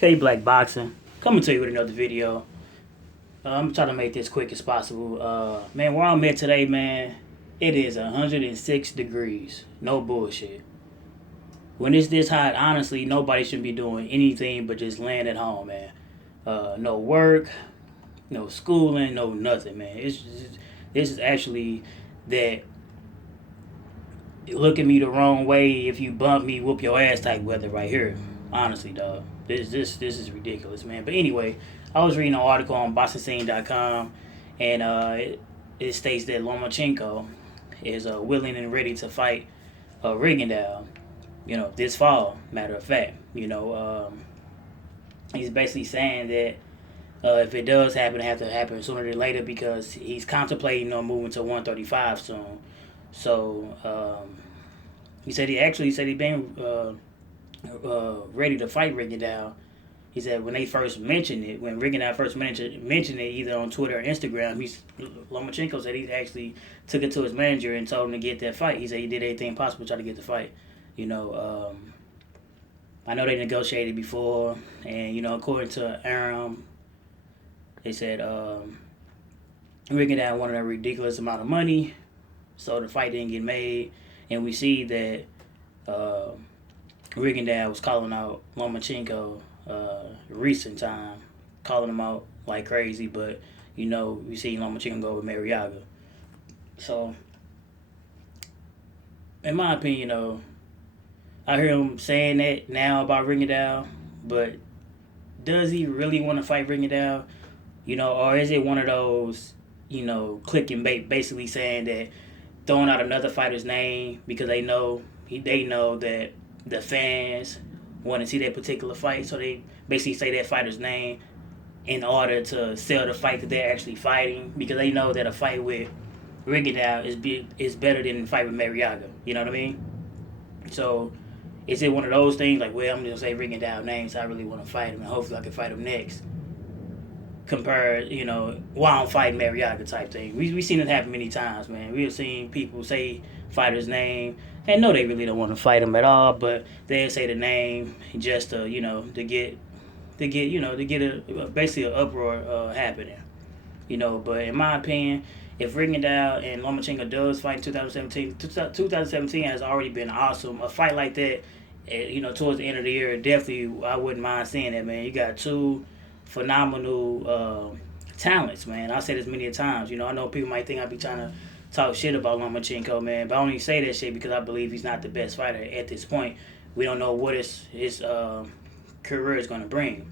K Black Boxing coming to you with another video. I'm trying to make this quick as possible. Man, where I'm at today, man, it is 106 degrees. No bullshit. When it's this hot, honestly, nobody should be doing anything but just laying at home, man. No work, no schooling, no nothing, man. This is actually that look at me the wrong way if you bump me, whoop your ass type weather right here. Honestly, dog. This is ridiculous, man. But anyway, I was reading an article on boxingscene.com, and it states that Lomachenko is willing and ready to fight Rigondeaux, this fall. Matter of fact, he's basically saying that if it does happen, it have to happen sooner than later because he's contemplating on moving to 135 soon. So he said he been ready to fight Rigondeaux. He said when they first mentioned it, when Rigondeaux first mentioned it, either on Twitter or Instagram, Lomachenko said he actually took it to his manager and told him to get that fight. He said he did everything possible to try to get the fight. I know they negotiated before, and according to Aram, they said Rigondeaux wanted a ridiculous amount of money, so the fight didn't get made, and we see that Rigondeaux was calling out Lomachenko recent time, calling him out like crazy, but we see Lomachenko go with Mariaga. So, in my opinion, I hear him saying that now about Rigondeaux, but does he really want to fight Rigondeaux? Or is it one of those, click and bait, basically saying that throwing out another fighter's name because they know that the fans want to see that particular fight, so they basically say that fighter's name in order to sell the fight that they're actually fighting because they know that a fight with Rigondeaux is better than a fight with Mariaga. You know what I mean? So is it one of those things like, well, I'm just gonna say Rigondeaux name, so I really want to fight him, and hopefully I can fight him next. Compared, while I'm fighting Mariaga type thing. We've seen it happen many times, man. We've seen people say fighters' name and know they really don't want to fight them at all, but they'll say the name just to get basically an uproar happening. But in my opinion, if Rigondeaux and Lomachenko does fight in 2017 has already been awesome. A fight like that, towards the end of the year, definitely I wouldn't mind seeing that, man. You got two phenomenal talents, man. I said this many times. I know people might think I be trying to talk shit about Lomachenko, man, but I only say that shit because I believe he's not the best fighter at this point. We don't know what his career is going to bring.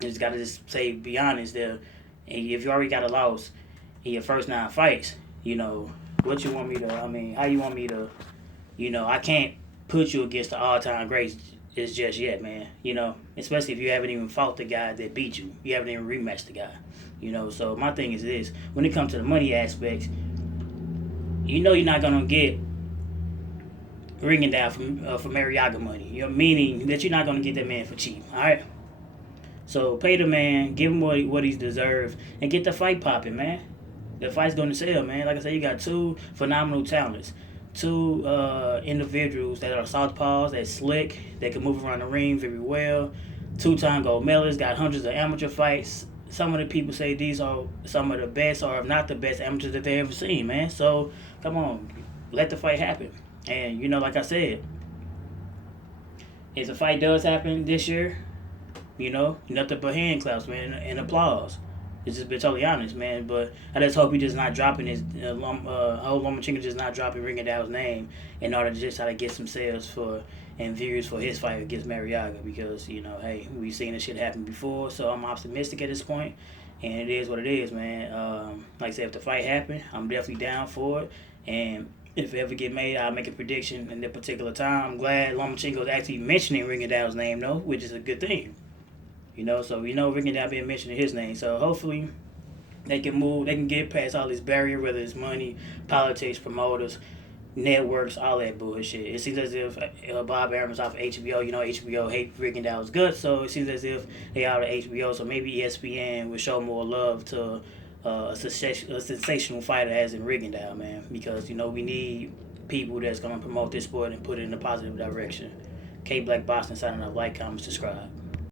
You just got to just be honest there. And if you already got a loss in your first 9 fights, what you want me to, how you want me to, I can't put you against the all-time greats is just yet, man. Especially if you haven't even fought the guy that beat you. You haven't even rematched the guy. So my thing is this. When it comes to the money aspects, you're not going to get Rigondeaux for Mariaga money. Meaning that you're not going to get that man for cheap, all right? So pay the man, give him what he's deserved, and get the fight popping, man. The fight's going to sell, man. Like I said, you got two phenomenal talents. Two individuals that are southpaws, that's slick, that can move around the ring very well. 2-time gold medalists, got hundreds of amateur fights. Some of the people say these are some of the best, or if not the best amateurs that they ever seen, man. So, come on, let the fight happen. And, like I said, if the fight does happen this year, nothing but hand claps, man, and applause. It's just been totally honest, man. But I just hope he just not dropping his Lomachenko just not dropping Rigondeaux's name in order to just try to get some sales and views for his fight against Mariaga because hey, we've seen this shit happen before, so I'm optimistic at this point, and it is what it is, man. Like I said, if the fight happen, I'm definitely down for it, and if it ever get made, I'll make a prediction in that particular time. I'm glad Lomachenko is actually mentioning Rigondeaux's name though, which is a good thing. So we know Rigondeaux being mentioning his name. So hopefully they can get past all this barrier, whether it's money, politics, promoters, networks, all that bullshit. It seems as if Bob Aram's off of HBO. HBO hate Rigondeaux's guts, so it seems as if they out of HBO. So maybe ESPN will show more love to a sensational fighter as in Rigondeaux, man. Because, we need people that's going to promote this sport and put it in a positive direction. K Black Boston signing up. Like, comment, subscribe.